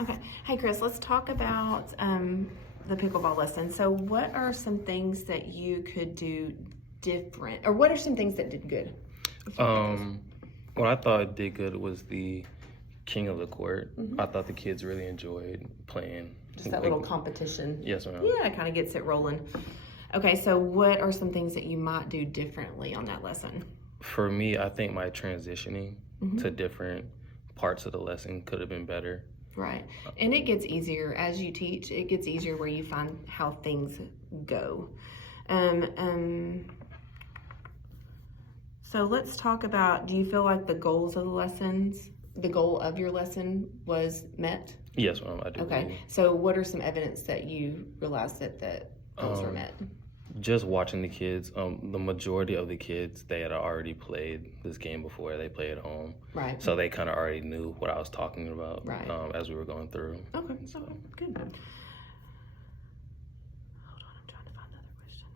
Okay. Hey, Chris, let's talk about the pickleball lesson. So what are some things that you could do different, or what are some things that did good? What I thought did good was the king of the court. Mm-hmm. I thought the kids really enjoyed playing. Just that little competition. Yes, ma'am. Yeah, it kind of gets it rolling. Okay, so what are some things that you might do differently on that lesson? For me, I think my transitioning to different parts of the lesson could have been better. Right. And it gets easier as you teach. It gets easier where you find how things go. So let's talk about, do you feel like the goals of the goal of your lesson was met? Yes, ma'am, I do. Okay. So what are some evidence that you realized that the goals were met? Just watching the kids, the majority of the kids, they had already played this game before. They play at home. Right. So they kind of already knew what I was talking about as we were going through. Okay, so good. Hold on, I'm trying to find another question.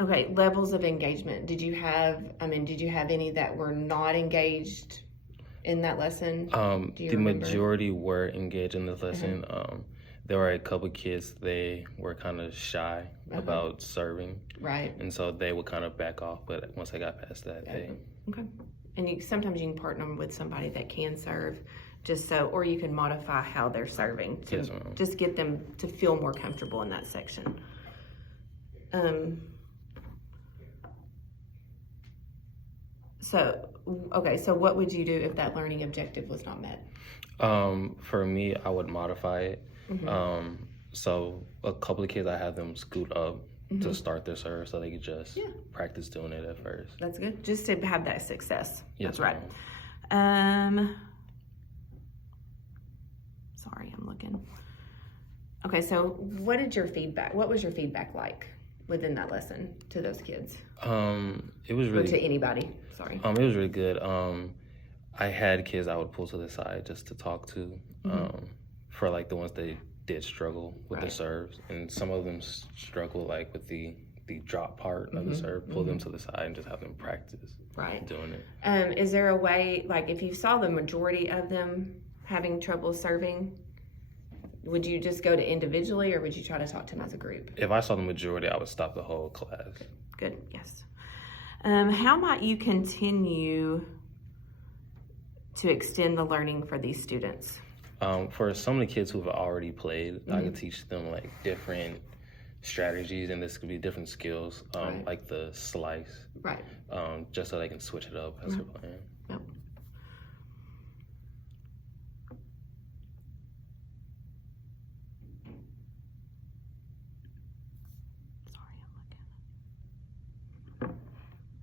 Okay, levels of engagement. Did you have any that were not engaged in that lesson? The majority were engaged in this lesson. There were a couple kids, they were kind of shy about serving. Right. And so they would kind of back off, but once I got past that, they... Okay. And sometimes you can partner them with somebody that can serve, or you can modify how they're serving to just get them to feel more comfortable in that section. So what would you do if that learning objective was not met? For me, I would modify it. So a couple of kids, I had them scoot up to start their serve so they could just practice doing it at first. That's good. Just to have that success. Yes, that's right. Sorry, I'm looking. Okay, so what was your feedback like within that lesson to those kids? It was really... Or to anybody, sorry. It was really good. I had kids I would pull to the side just to talk to for like the ones that did struggle with the serves, and some of them struggle like with the drop part of the serve. Pull them to the side and just have them practice doing it. Is there a way, like if you saw the majority of them having trouble serving, would you just go to individually, or would you try to talk to them as a group? If I saw the majority, I would stop the whole class. Good, yes. How might you continue to extend the learning for these students? For some of the kids who have already played, I could teach them like different strategies, and this could be different skills, like the slice, just so they can switch it up as they're playing. Yep. Sorry, I'm looking. I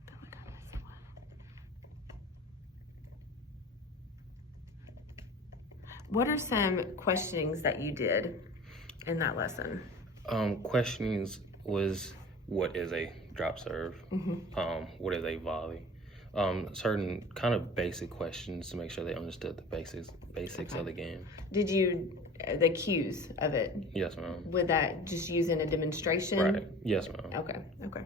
feel like I'm missing one. What are some questionings that you did in that lesson? Questionings was, what is a drop serve? What is a volley? Certain kind of basic questions to make sure they understood the basics of the game. Did you, the cues of it? Yes, ma'am. Would that just use in a demonstration? Right. Yes, ma'am. Okay.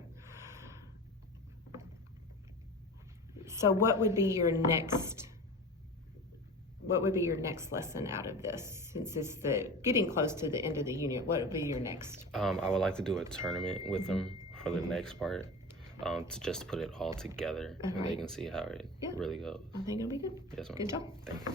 So what would be your next lesson out of this? Since it's getting close to the end of the unit, what would be your next? I would like to do a tournament with them for the next part, to just put it all together and they can see how it really goes. I think it'll be good. Yes, ma'am. Good job. Thank you.